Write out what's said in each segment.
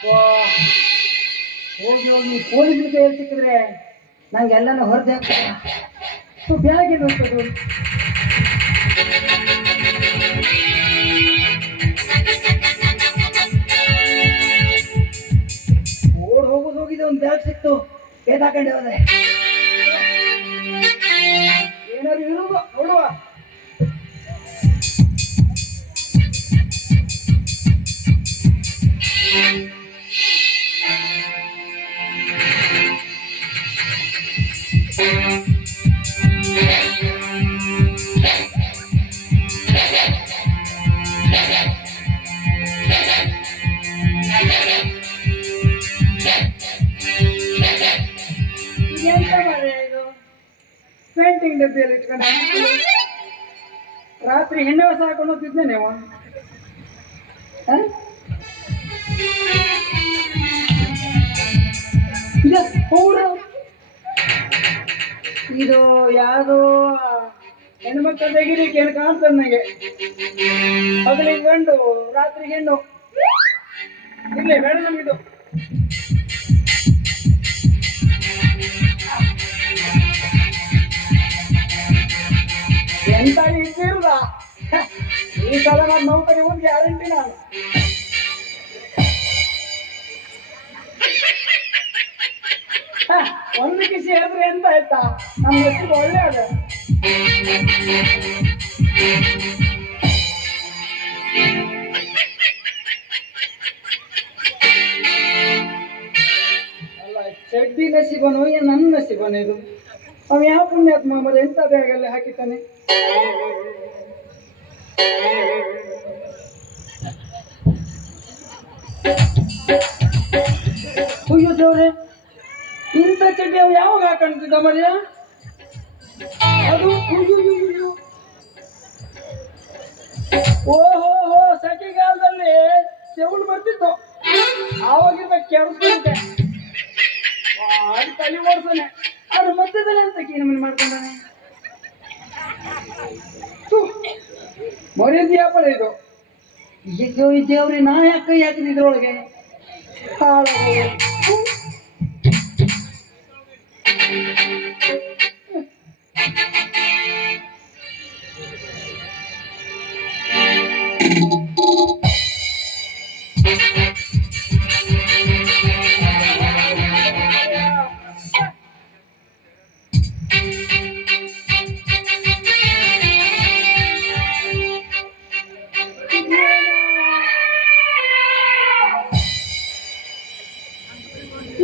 ಹೋಗಿ ಹೋಗಿ ಪೊಲೀಸ್ ಕೈಯಲ್ಲಿ ಸಿಕ್ಕಿದ್ರೆ ನಂಗೆ ಎಲ್ಲನೂ ಹೊರದೆ ಹಾಕ್ತಾರೆ ಬ್ಯಾಗ್ ಏನು ಹೋಗ್ತದೆ ಓಡ್ ಹೋಗೋದು ಹೋಗಿದೆ ಒಂದು ಬ್ಯಾಗ್ ಸಿಕ್ತು ಹಾಕೊಂಡೆ ಹೋದೆ ಏನಾದ್ರು ಇರುವುದು ನೋಡುವ ಪೇಂಟಿಂಗ್ ಡಬ್ಬಿಯಲ್ಲಿ ಇಟ್ಕೊಂಡು ರಾತ್ರಿ ಹೆಣ್ಣೆ ಹೊಸ ಹಾಕೊಂಡು ಹೋಗ್ತಿದ್ದೆ ನೀವು ಇದು ಯಾವುದು ಹೆಣ್ಮಕ್ಳ ತೆಗಿಲಿಕ್ಕೆ ಏನು ಕಾಣ್ತದೆ ನನಗೆ ಹಗಲಿಗೆ ಗಂಡು ರಾತ್ರಿ ಹೆಣ್ಣು ಇರ್ಲಿ ಬೇಡ ನಮಗಿದು ಎಂತ ಇದ್ದಿರ್ದ ಈ ಸಲ ನಾನು ನೌಕರಿ ಒಂದು ಗ್ಯಾರಂಟಿ ನಾನು ಒಂದು ಕಿಸಿ ಹೇಳಿದ್ರೆ ಎಂತ ಆಯ್ತಾ ನಮ್ಮ ಹೆಸರು ಒಳ್ಳೆ ಅದ ಅಲ್ಲ ಚಡ್ಡಿ ನಸೀಬನೋ ಏನು ನನ್ನ ನಸೀಬನ ಇದು ಅವ ಯಾವ ಪುಣ್ಯಾತ್ಮ ಮರ ಎಂತ ಬ್ಯಾಗಲ್ಲಿ ಹಾಕಿದ್ದಾನೆ ಅಯ್ಯೋ ದೇವ್ರೆ ಇಂಥ ಚಡ್ಡಿ ಅವ ಯಾವಾಗ ಹಾಕೊಂಡಿದ್ದ ಮರ್ಯ ಅದು ಓಹೋ ಹೋ ಸೆಕೆಗಾಲದಲ್ಲಿ ಚೆವುಳು ಬರ್ತಿತ್ತು ಆವಾಗಿರ್ಬೇಕು ಕೆರಸ್ಕೊಂಡೆ ತಲೆ ಓಡಿಸೋನೆ ಅವ್ರ ಮಧ್ಯದಲ್ಲಿ ಅಂತ ನಮ್ಮನ್ನು ಮಾಡ್ಕೊಂಡಾನೆ ಮರ್ಯಾದೆ ವ್ಯಾಪಾರ ಇದು ದೇವ್ರಿ ನಾ ಯಾಕೆ ಕೈ ಹಾಕಿದ ಇದ್ರೊಳಗೆ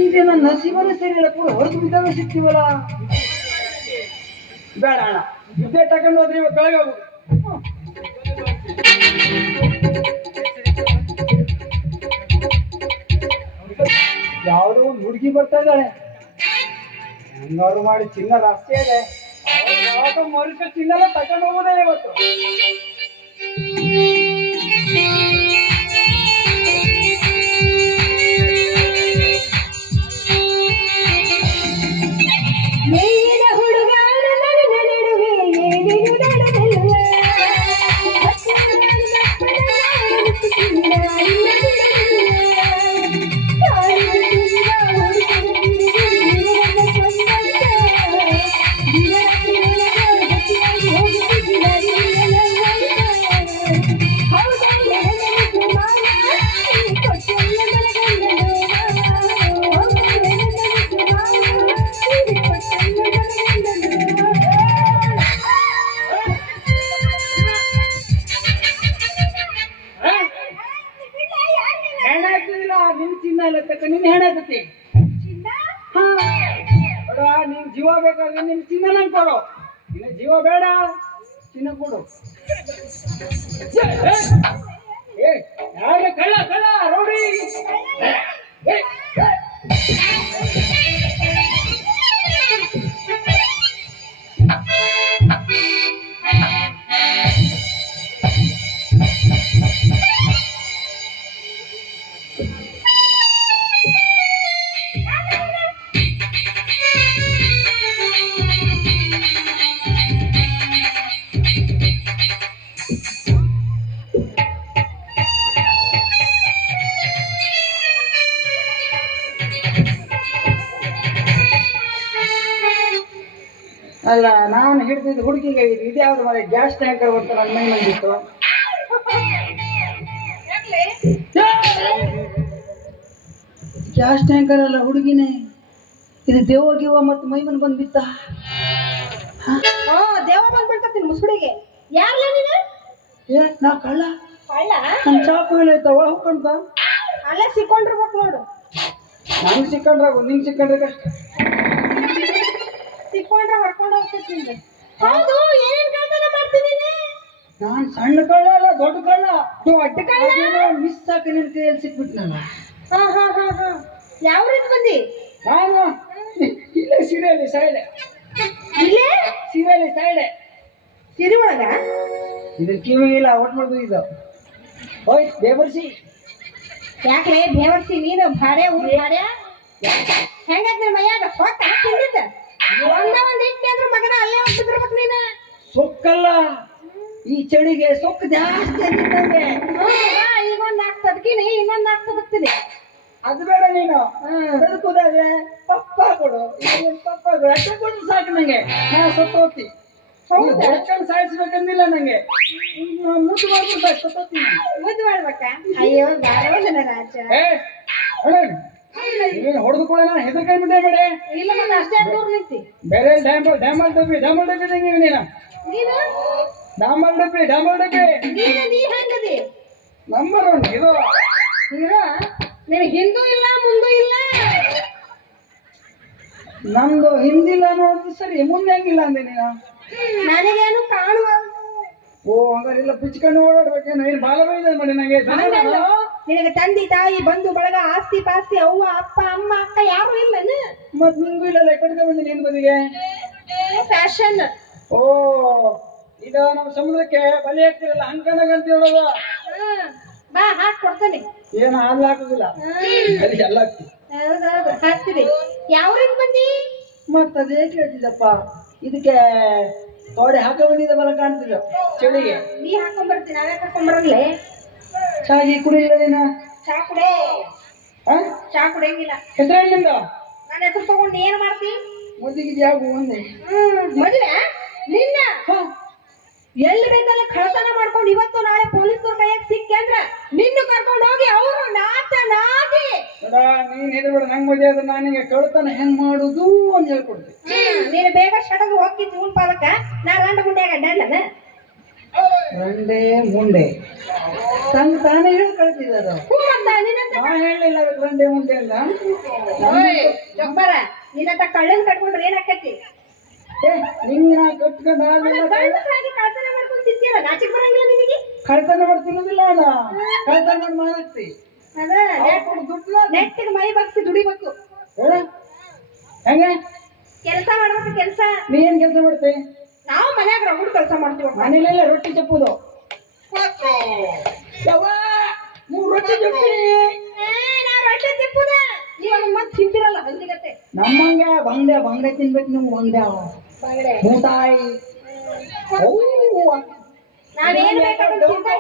ಇದೇನ ನಸೀಬನ ಸರಿ ಇಲ್ಲ ಪೂರ ಹೊರತು ಬಿದ್ದಾಗ ಸಿಗ್ತೀವಲ್ಲ ಬೇಡ ಅಣ್ಣ ಇದೇ ತಗೊಂಡು ಹೋದ್ರೆ ಇವಾಗ ಬೆಳಗ್ಗೆ ಹೋಗುದು ಯಾವುದೋ ಒಂದು ಹುಡುಗಿ ಬರ್ತಾ ಇದ್ದಾಳೆ ಹಂಗಾರು ಮಾಡಿ ಚಿನ್ನ ರಾಸ್ತಿ ಇದೆ ಯಾವಾಗ ಮನುಷ್ಯ ಚಿನ್ನನ ತಗೊಂಡು ಹೋಗೋದೇ ಇವತ್ತು ನಿನ್ನ ಹೇಳಾಕತಿ ನಿನ್ ಜೀವ ಬೇಕಾದ್ರೆ ನಿನ್ ಚಿನ್ನ ನಂಗೆ ಕೊಡು ನಿನ್ನ ಜೀವ ಬೇಡ ಚಿನ್ನ ಕೊಡು ಕಳ್ಳ ಕಳ್ಳ ರೌಡಿ ಅಲ್ಲ ನಾನು ಹಿಡಿದಿದ್ದು ಹುಡುಗಿಗೆ ಇದ್ಯಾವ್ದು ಮನೆ ಗ್ಯಾಸ್ ಟ್ಯಾಂಕರ್ ಅಂತ ನನ್ನ ಮೈ ಬಂದಿತ್ತು. ಗ್ಯಾಸ್ ಟ್ಯಾಂಕರ್ ಅಲ್ಲ ಹುಡುಗಿನೇ, ಇದು ದೇವ ಗಿವ ಮತ್ತು ಮೈಮನ್ ಬಂದ್ಬಿತ್ತ. ದೇವ ಬಂದ್ಬಿಡ್ತೀನಿ ಮುಸುಡಿಗೆ. ಯಾರಲ್ಲ ನೀನು? ಏ ನಾ ಕಳ್ಳ. ಕಳ್ಳ? ನನ್ನ ಚಾಕು ಏನೈತ ಒಳ ಹೋಗ್ಕೊಂತ ಅಲ್ಲೇ ಸಿಕ್ಕೊಂಡಿರ್ಬೇಕು ನೋಡು. ನಂಗೆ ಸಿಕ್ಕಂಡ್ರಾಗು, ನಿಂಗೆ ಸಿಕ್ಕಂಡ್ರೆ ಕಷ್ಟ. ಸಿಕ್ಕೊಂಡ್ರೆ ಹೊಡ್ಕೊಂಡು ಹೋಗ್ತಿದ್ದೀನಿ. ಹೌದು, ಏನ್ ಕಳ್ತನ ಮಾಡ್ತೀನಿ? ನಾನು ಸಣ್ಣ ಕಳ್ಳ ಅಲ್ಲ, ದೊಡ್ಡ ಕಳ್ಳ. ದೊಡ್ಡ ಕಳ್ಳ? ಮಿಸ್ ಆಗಿ ನಿನ್ ಕೈಯಲ್ಲಿ ಸಿಕ್ಬಿಟ್ನಲ್ಲ. ಯಾವ ರೀತಿ ಬಂದಿ? ನಾನು ಇಲ್ಲೇ ಸೀರೆಯಲ್ಲಿ ಸೈಡೆ. ಇಲ್ಲೇ ಸೀರೆಯಲ್ಲಿ ಸೈಡೆ. ಸಿರಿ ಒಳಗ ಇದ್ರ ಕಿವಿ ಇಲ್ಲ, ಒಟ್ಟು ಮಾಡ್ದು ಇದು. ಹೋಯ್ ಬೇಬರ್ಸಿ. ಯಾಕೆ ಬೇವರ್ಸಿ ನೀನು? ಭಾಡೆ ಊರ್ ಭಾಡೆ ಹೆಂಗಾಯ್ತು ನಿನ್ನ ಮೈಯಾಗ? ಸೊಕ್ಕ ತಿಂದಿದ್ದ ಒಂದ್ ಇಟ್ಟೆ ಅಂದ್ರೆ ಮಗನ ಅಲ್ಲೇ ಹೋಗ್ತಿರ್ಬೇಕು ನೀನು. ಸೊಕ್ಕಲ್ಲ, ಈ ಚಳಿಗೆ ಸೊಕ್ಕು ಜಾಸ್ತಿ ಆಗಿದ್ದಂಗೆ. ಈಗ ಒಂದ್ ನಾಲ್ಕು ತದಕಿನಿ, ಇನ್ನೊಂದ್ ನಾಲ್ಕು ತದಕ್ತೀನಿ. ಅದು ಬೇಡ, ನೀನು ತದಕುದಾದ್ರೆ ಪಪ್ಪ ಕೊಡು. ಪಪ್ಪ ಕೊಡು, ಅಷ್ಟೇ ಕೊಡು ಸಾಕು ನಂಗೆ. ನಾ ಸೊತ್ತು ಹೋಗ್ತಿ. ಹೊಡ್ಕೊಂಡು ಸಾಯಿಸ್ಬೇಕಂದಿಲ್ಲ ನಂಗೆ. ಮುದ್ದು ಮಾಡ್ಬಿಟ್ಟು ಸಾಕು, ಸತ್ತೋಗ್ತೀನಿ. ಮುದ್ದು ಮಾಡ್ಬೇಕಾ? ಅಯ್ಯೋ ಬಾರವಲ್ಲ ರಾಜ. ನೀನು ಹೊಡೆದುಕೊಳ್ಳ, ನಾನು ಹೆದರ್ಕೊಂಡ್ಬಿಟ್ಟೆ ಬೇಡ. ಇಲ್ಲ ಮತ್ತೆ ಅಷ್ಟೇ ದೂರ ನಿಂತಿ. ಬೇರೆ ಡ್ಯಾಮಲ್ ಡಬ್ಬಿ ತಂಗಿ ನೀನು. ನೀನು ಡಾಂಬಲ್ ಡಬ್ಬಿ ನೀ ಹೆಂಗದಿ? ನಂಬರ್ ಒನ್ ಇದು. ಹೀರೋ ನಿನ್ ಹಿಂದೂ ಇಲ್ಲ ಮುಂದೂ ಇಲ್ಲ. ನಮ್ದು ಹಿಂದಿಲ್ಲ ನೋಡಿದ್ರು ಸರಿ, ಮುಂದೆ ಹೆಂಗಿಲ್ಲ ಅಂದೆ ನೀನು. ನನಗೇನು ಕಾಣುವ. ಓ ಹಂಗಾರಿಲ್ಲ, ಬಿಚ್ಕೊಂಡು ಓಡಾಡ್ಬೇಕೇನು? ಏನು ಬಾಲ ಬೈದ ಮಾಡಿ ನಂಗೆ. ನಿನಗೆ ತಂದೆ ತಾಯಿ ಬಂಧು ಬಳಗ ಆಸ್ತಿ ಪಾಸ್ತಿ ಅವ್ವ ಅಪ್ಪ ಅಮ್ಮ ಅಕ್ಕ ಯಾರು ಇಲ್ಲನು? ಮತ್ ನಿಂಗೂ ಇಲ್ಲ, ಕಟ್ಕೊಂಡ್ ಬಂದಿನಿ ನಿನ್ ಬದಿಗೆ. ಫ್ಯಾಷನ್. ಓ ಈಗ ನಮ್ಮ ಸಮುದ್ರಕ್ಕೆ ಬಲಿ ಹಾಕ್ತಿರಲ್ಲ, ಹಂಕಂತ ಹೇಳೋದು. ಬಾ ಹಾಕ್ ಕೊಡ್ತಾನೆ. ಏನು ಹಾಲು ಹಾಕುದಿಲ್ಲ, ಅಲ್ಲಿ ಎಲ್ಲ ಹಾಕ್ತಿ. ಹೌದೌದು ಹಾಕ್ತೀರಿ. ಯಾವ ರೀತಿ ಬಂದಿ? ಮತ್ತ ಅದೇ ಕೇಳ್ತಿದ್ದಪ್ಪ, ಇದಕ್ಕೆ ತೋಡೆ ಹಾಕ ಬಂದಿದ್ದ ಬಲ ಕಾಣ್ತಿದ್ದ ಚಳಿಗೆ. ನೀ ಹಾಕೊಂಡ್ಬರ್ತೀನಿ, ನಾವೇ ಹಾಕೊಂಡ್ಬರಲ್ಲೇ. ಚಾಗಿ ಕುಡಿಲ್ಲ ನೀನ? ಚಾ ಕುಡೇ. ಚಾ ಕುಡಿಯಂಗಿಲ್ಲ. ಹೆಸರಣ್ಣಿಂದ ನನ್ನ ಹೆಸರು ತಗೊಂಡು ಏನ್ ಮಾಡ್ತಿ? ಮುದ್ದಿಗಿದ್ಯಾಗು ಒಂದೇ. ಮದುವೆ ನಿನ್ನ ಎಲ್ಲಿ ಬೇಕಲ್ಲ ಕಳತನ ಮಾಡ್ಕೊಂಡು ಇವತ್ತು ನಾಳೆ ಪೊಲೀಸರ ಕೈಯಾಗ ಸಿಕ್ಕಿ ಅಂದ್ರ ನಿನ್ನ ಕರ್ಕೊಂಡು ಹೋಗಿ ಅವರು ನಾಟಿ. ನೀನ್ ಹೆದರ್ಬೇಡ, ನಂಗೆ ಮದುವೆ ಆದ್ರೆ ನಾನಿಗೆ ಕಳ್ತನ ಹೆಂಗ್ ಮಾಡುದು ಅಂತ ಹೇಳ್ಕೊಡ್ತೀನಿ. ನೀನು ಬೇಗ ಶಟಗ್ ಹೋಗಿ ಜೂನ್ ಪಾಲಕ್ಕ ನಾ ರಂಡ ಮುಂಡ್ಯಾಗ ಅಡ್ಡಾಡ್ಲನ. ರಂಡೆ ಮುಂಡೆ ತಂಗ್ ತಾನೇ ಹೇಳಿ ಕಳ್ತಿದ್ದಾರ. ನಾ ಹೇಳಲಿಲ್ಲ ರಂಡೆ ಮುಂಡೆ ಅಂತ. ಜೊಬ್ಬರ ನಿನ್ನಂತ ಕಳ್ಳನ್ ಕಟ್ಕೊಂಡ್ರೆ ಏನಾಕತಿ? ನಿಂಗ ಕಟ್ಕೊಂಡು ಕಳ್ತನ ಮಾಡ್ಕೊಂಡು ತಿಂತೀಯಲ್ಲ, ನಾಚಿಕ್ ಬರಂಗಿಲ್ಲ ನಿನಗೆ? ಕಳ್ತನ ಮಾಡಿ ತಿನ್ನೋದಿಲ್ಲ, ಕಳ್ತನ ಮಾಡಿ ಮಾಡಾಕ್ತಿ. ನೆಟ್ಟಿಗೆ ಮೈ ಬಗ್ಸಿ ದುಡಿಬೇಕು. ಹೆಂಗೆ ಕೆಲಸ ಮಾಡ್ಬೇಕು? ಕೆಲಸ ನೀ ಏನ್ ಕೆಲಸ ಮಾಡ್ತಿ? ನಾವು ಮನ್ಯಾಗ ರಗುಡ್ ಕೆಲಸ ಮಾಡ್ತೀವಿ. ಮನೇಲೆಲ್ಲ ರೊಟ್ಟಿ ಚಪ್ಪುದು. ಮೂರು ರೊಟ್ಟಿ ಚಪ್ಪಿ ನಾವು ರೊಟ್ಟಿ ತಿಪ್ಪುದ. ಇವಾಗ ಮತ್ತೆ ತಿಂತಿರಲ್ಲ ಹಂದಿಗತ್ತೆ. ನಮ್ಮಂಗೆ ಬಂಗಡೆ ತಿನ್ಬೇಕು ನೀವು. ಬಂಗಡೆ ಮೂತಾಯಿ ನಾವೇನ್ ಬೇಕಾದ್ರೆ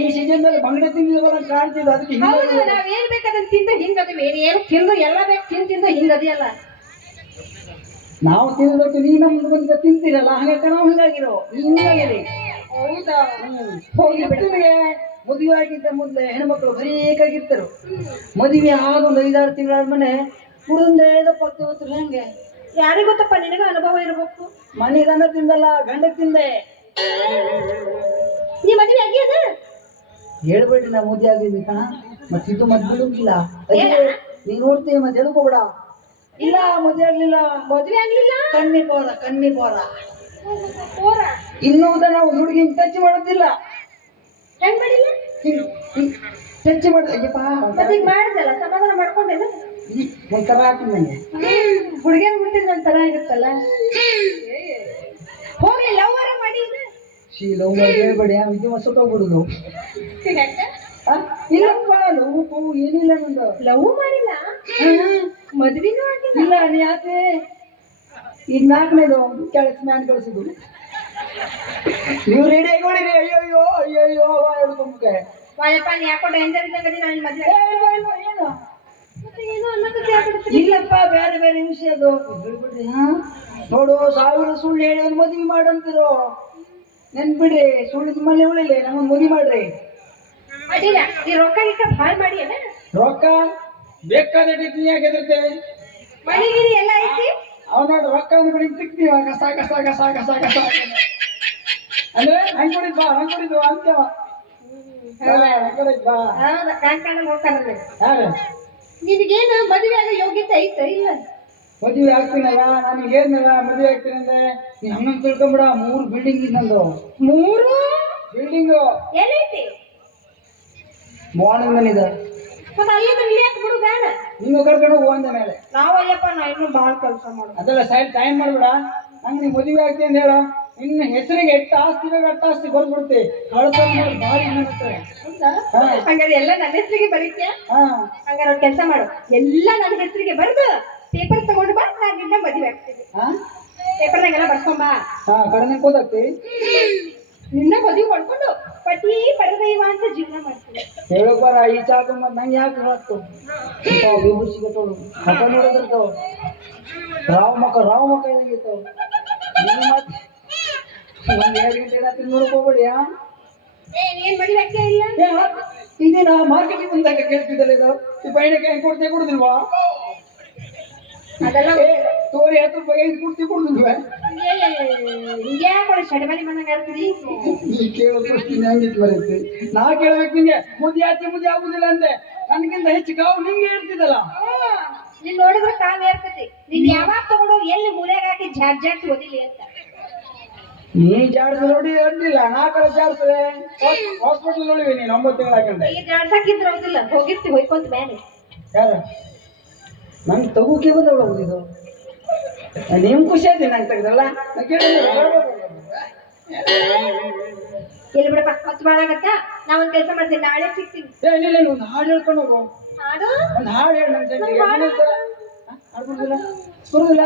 ಈ ಸೀಸನ್ದಲ್ಲಿ ಬಂಗಡೆ ತಿಂದಿದ ಕಾಣ್ತಿದ್ದು. ಅದಕ್ಕೆ ನಾವೇನ್ ಬೇಕಾದ್ರೆ ತಿಂದ ಹಿಂಗದಿವಿ. ಏನು ತಿಂದು ಎಲ್ಲ ಬೇಕು ತಿಂದ ಹಿಂಗದಿಯಲ್ಲ. ನಾವು ತಿನ್ನಬೇಕು, ನೀ ನಮ್ದು ಬಂದ ತಿಂತೀರಲ್ಲ, ಹಂಗಾಗ ನಾವು ಹಿಂಗಾಗಿರೋ ಹಿಂಗಾಗಿರಿ. ಹೌದಾ? ಹೋಗಿ ಬಿಡ್ತೀವಿ. ಮದುವೆ ಆಗಿದ್ದ ಮೊದಲೇ ಹೆಣ್ಮಕ್ಳು ಬರೀಕಾಗಿರ್ತಾರೆ. ಮದುವೆ ಆಗ ಒಂದು 5-6 ತಿಂಗಳಾದ್ಮೇಲೆ ಕುಡಿದೇ ದಪ್ಪಾಗ್ತಿ. ಹೊತ್ತು ಹೆಂಗೆ ಯಾರಿಗ ಗೊತ್ತಪ್ಪ, ನಿನಗ ಅನುಭವ ಇರಬೇಕು. ಮನೆಗನ್ನ ತಿಂದಲ್ಲ, ಗಂಡ ತಿಂದೆ. ನೀ ಮದುವೆ ಆಗ್ಯದ? ಹೇಳ್ಬೇಡ್ರಿ ನಾ ಮದುವೆ ಆಗಿದ್ವಿ ಕಣ. ಮತ್ತಿದ್ದು ಮದ್ಬಿಡುಗಿಲ್ಲ, ನೀ ನೋಡ್ತೀವಿ ಮತ್ತೆ ಹೇಳ್ಕೋಬೇಡ. ಇಲ್ಲ ಮದುವೆ ಆಗ್ಲಿಲ್ಲ. ಮದುವೆ ಆಗ್ಲಿಲ್ಲ? ಕಣ್ಣಿ ಬೋರ ಇನ್ನೂ ನಾವು ಹುಡುಗಿ ಟಚ್ ಮಾಡೋದಿಲ್ಲ. ಹೆಂಗ್ ಮಾಡಿಲ್ಲ? ಟಚ್ ಮಾಡೋದು. ಅಯ್ಯಪ್ಪ ಮಾಡಿದಲ್ಲ, ಸಮಾಧಾನ ಮಾಡ್ಕೊಂಡೇನ? ಒಂಥರ ಆಗ್ತದೆ ನಂಗೆ. ಹುಡುಗಿಯರ್ ಬಿಟ್ಟಿದ್ರೆ ಒಂಥರ ಆಗಿರುತ್ತಲ್ಲ. ಹೋಗ್ಲಿ ಲವ್ವರ ಮಾಡಿ ಲವ್ ಹೇಳ್ಬೇಡಿ, ಇದು ಸತ್ತೋಗ್ಬಿಡುದು. ಇಲ್ಲಪ್ಪ ಲವ್ ಏನಿಲ್ಲ ನಂದು. ಲವ್ ಮಾಡಿಲ್ಲ, ಮದ್ವಿನೂ ಆಗಿಲ್ಲ. ಇಲ್ಲ ನೀ ಯಾಕೆ ಈಗ 4ನೇದು ಮ್ಯಾನ್ ಕಳಿಸಿದ್ರು. ನೀವು ರೆಡಿ ಆಗಿರಿ. ಅಯ್ಯಯ್ಯೋ ಅಯ್ಯಯ್ಯೋ ಹೇಳ್ಕೊಂಬಿಟ್ಟೆ. ವಾಯಪ್ಪ ನೀ ಯಾಕೋ ಡೇಂಜರ್ ಇದ್ದಂಗದಿ. ನಾನು ಮದ್ವೆ ಏನು ಇಲ್ಲಪ್ಪ, ಬೇರೆ ಬೇರೆ ವಿಷಯ ಅದು ಬಿಡ್ಬಿಡ್ರಿ. ನೋಡು 1000 ಸುಳ್ಳು ಹೇಳಿ ಒಂದು ಮದುವೆ ಮಾಡಂತಿರೋ ನೆನ್ಬಿಡ್ರಿ ಸುಳ್ಳಿದ ಮನೆ ಉಳಿಲಿ ನಮ್ಮೊಂದು ಮದುವೆ ಮಾಡ್ರಿ ಅಡ್ಡಿಲ್ಲ ಈ ರೊಕ್ಕ ಗಿಕ್ಕ ಭಾಳ ಮಾಡಿ ಅಲ್ಲ ರೊಕ್ಕ ಬೇಕಾದಟ್ಟಿ ಯಾಕೆ ಎದುರ್ತೆ ಮನೆಗಿರಿ ಎಲ್ಲ ಐತಿ ಅವನೋಡು ರೊಕ್ಕ ಅಂದ್ಬಿಡಿ ತಿಕ್ತೀವ ಕಸ ಕಸ ಕಸ ಕಸ ಕಸ ಅಂದ್ರೆ ಹಂಗ್ ಕೊಡಿದ್ ಬಾ ಅಂತವ ಬಾ ಹೌದಾ ಕಾಣ್ಕೊಂಡು ಹೋಗ್ತಾರ ಯಾರು ನಿನಗೇನು ಮದುವೆ ಆಗೋ ಯೋಗ್ಯತೆ ಐತ ಇಲ್ಲ ಮದುವೆ ಆಗ್ತೀನಲ್ಲ ನನಗೆ ಏನಲ್ಲ ಮದುವೆ ಆಗ್ತೀನಿ ಅಂದ್ರೆ ನೀ ಹಂಗಂತ ತಿಳ್ಕೊಂಬಿಡ 3 ಬಿಲ್ಡಿಂಗ್ ನಂದು 3 ಬಿಲ್ಡಿಂಗು ಎಲ್ಲೈತಿ ಮಾರ್ನಿಂಗ್ ಮನಿದೆ ಮತ್ತೆ ಅಲ್ಲಿಂದ ಇಲ್ಲಿ ಯಾಕೆ ಬಿಡು ಬೇಡ ನೀನು ಕರ್ಕೊಂಡು ಹೋಗಂದ ಮೇಲೆ ನಾವಲ್ಲಪ್ಪ ನಾ ಇನ್ನೂ ಭಾಳ ಕೆಲಸ ಮಾಡು ಅದೆಲ್ಲ ಸೈಡ್ ಟೈಮ್ ಮಾಡ್ಬೇಡ ನಂಗೆ ನೀ ಮದುವೆ ಆಗ್ತೀನಿ ಅಂತ ಹೇಳ ಇನ್ನು ಹೆಸರಿಗೆ ಎಷ್ಟು ಆಸ್ತಿ ಬೇಕು ಅಷ್ಟು ಆಸ್ತಿ ಬಂದ್ಬಿಡುತ್ತೆ ಕಳ್ಕೊಂಡು ಭಾರಿ ಅನ್ನಿಸ್ತದೆ ಹಂಗಾರೆ ಎಲ್ಲ ನನ್ನ ಹೆಸರಿಗೆ ಬರೀತ್ಯಾ ಹಾ ಹಂಗಾರೆ ಒಂದು ಕೆಲಸ ಮಾಡು ಎಲ್ಲ ನನ್ನ ಹೆಸರಿಗೆ ಬರೆದು ಪೇಪರ್ ತಗೊಂಡು ಬಾ ನಾನು ನಿನ್ನ ಮದುವೆ ಆಗ್ತೀನಿ ಹಾ ಪೇಪರ್ನಾಗೆಲ್ಲ ಬರ್ಸ್ಕೊಂಬ ಹಾ ಕಡಿಮೆ ಕೂದಾಗ್ತಿ ನಿನ್ನ ಮದುವೆ ಮಾಡ್ಕೊಂಡು ಪತಿ ಪರದೈವ ಅಂತ ಜೀವನ ಮಾಡ್ತೀನಿ ಹೇಳಕ್ ಬರ ಈ ಚಾಕು ಮತ್ತೆ ನಂಗೆ ಯಾಕೆ ಹೇಳತ್ತು ವಿಭೂಷಿಗೆ ತೋಳು ಮಕ್ಕ ನೋಡಿದಿರ್ತಾವ ರಾವ್ ಮಕ್ಕ ಇದಾಗಿರ್ತಾವ ನೀನು ಮತ್ತೆ ಒಂದು 2 ಗಂಟೆ ರಾತ್ರಿ ನೋಡ್ಕೋಬೇಡಿ ಏನ್ ಮದುವೆ ಆಗ್ತಾ ಇಲ್ಲ ಇದೇನಾ ಮಾರ್ಕೆಟಿಂಗ್ ಬಂದಾಗ ಕೇಳ್ತಿದ್ದಲ್ಲ ಇದು ಈ ಬೈಣಕ್ಕೆ ಹೆಂಗೆ ಕೊಡ್ತೇ ಕೊಡುದಿಲ್ವಾ ಅದೆಲ್ಲ ತೋರಿ 10 ರೂಪಾಯಿ 5 ಕುಡ್ತಿ ಕೊಡುದಿಲ್ವೇ ಹಿಂಗ್ಯಾಕೆ ಶಡಮನಿ ಮನಂಗ ಆಗ್ತದಿ ನೀ ಕೇಳೋ ಪ್ರಶ್ನೆ ಹೆಂಗಿತ್ತು ಬರುತ್ತೆ ನಾ ಕೇಳ್ಬೇಕು ನಿಂಗೆ ಮುದ್ದೆ ಆಗುದಿಲ್ಲ ಅಂದೆ ನನಗಿಂತ ಹೆಚ್ಚು ಕಾವು ನಿಂಗೆ ಹೇಳ್ತಿದ್ದಲ್ಲ ನೀನ್ ನೋಡಿದ್ರೆ ಕಾಲ್ ಏರ್ತತಿ ನೀನ್ ಯಾವಾಗ ತಗೊಂಡು ಎಲ್ಲಿ ಮೂಲೆಗೆ ಹಾಕಿ ಜಾಡ್ಜಾಡ್ಸಿ ಓದಿಲಿ ಅಂತ ನೀ ಜಾಡ್ಸ ನೋಡಿ ಅಡ್ಡಿಲ್ಲ 4 ಜಾಡ್ಸದೆ ಹಾಸ್ಪಿಟಲ್ ನೋಡಿವಿ ನೀನು 9 ತಿಂಗಳು ಹಾಕೊಂಡೆ ಈಗ ಜಾಡ್ಸಕ್ಕಿದ್ರ ಹೌದಿಲ್ಲ ಹೋಗಿರ್ತಿ ಹೋಯ್ಕೊಂತ ಮೇಲೆ ಯಾರು ನಂಗೆ ತಗೋಕೆ ಬಂದವಳು ಹೋಗಿದ್ದು ನಿಮ್ ಖುಷಿ ಆಯ್ತು ನಂಗೆ ತೆಗ್ದಲ್ಲ ನಾ ಕೇಳಿದ್ರೆ ಎಲ್ಲಿ ಬಿಡಪ್ಪ ಮತ್ತೆ ಭಾಳ ಆಗತ್ತಾ ನಾ ಒಂದ್ ಕೆಲಸ ಮಾಡ್ತೀನಿ ನಾಳೆ ಸಿಗ್ತೀನಿ ಇಲ್ಲ ಒಂದು ಹಾಡು ಹೇಳ್ಕೊಂಡು ಹೋಗು ಹಾಡು ಒಂದು ಹಾಡು ಹೇಳಿ ನನ್ನ ಹಾಡ್ಬಿಡುದಿಲ್ಲ ಬರುದಿಲ್ಲ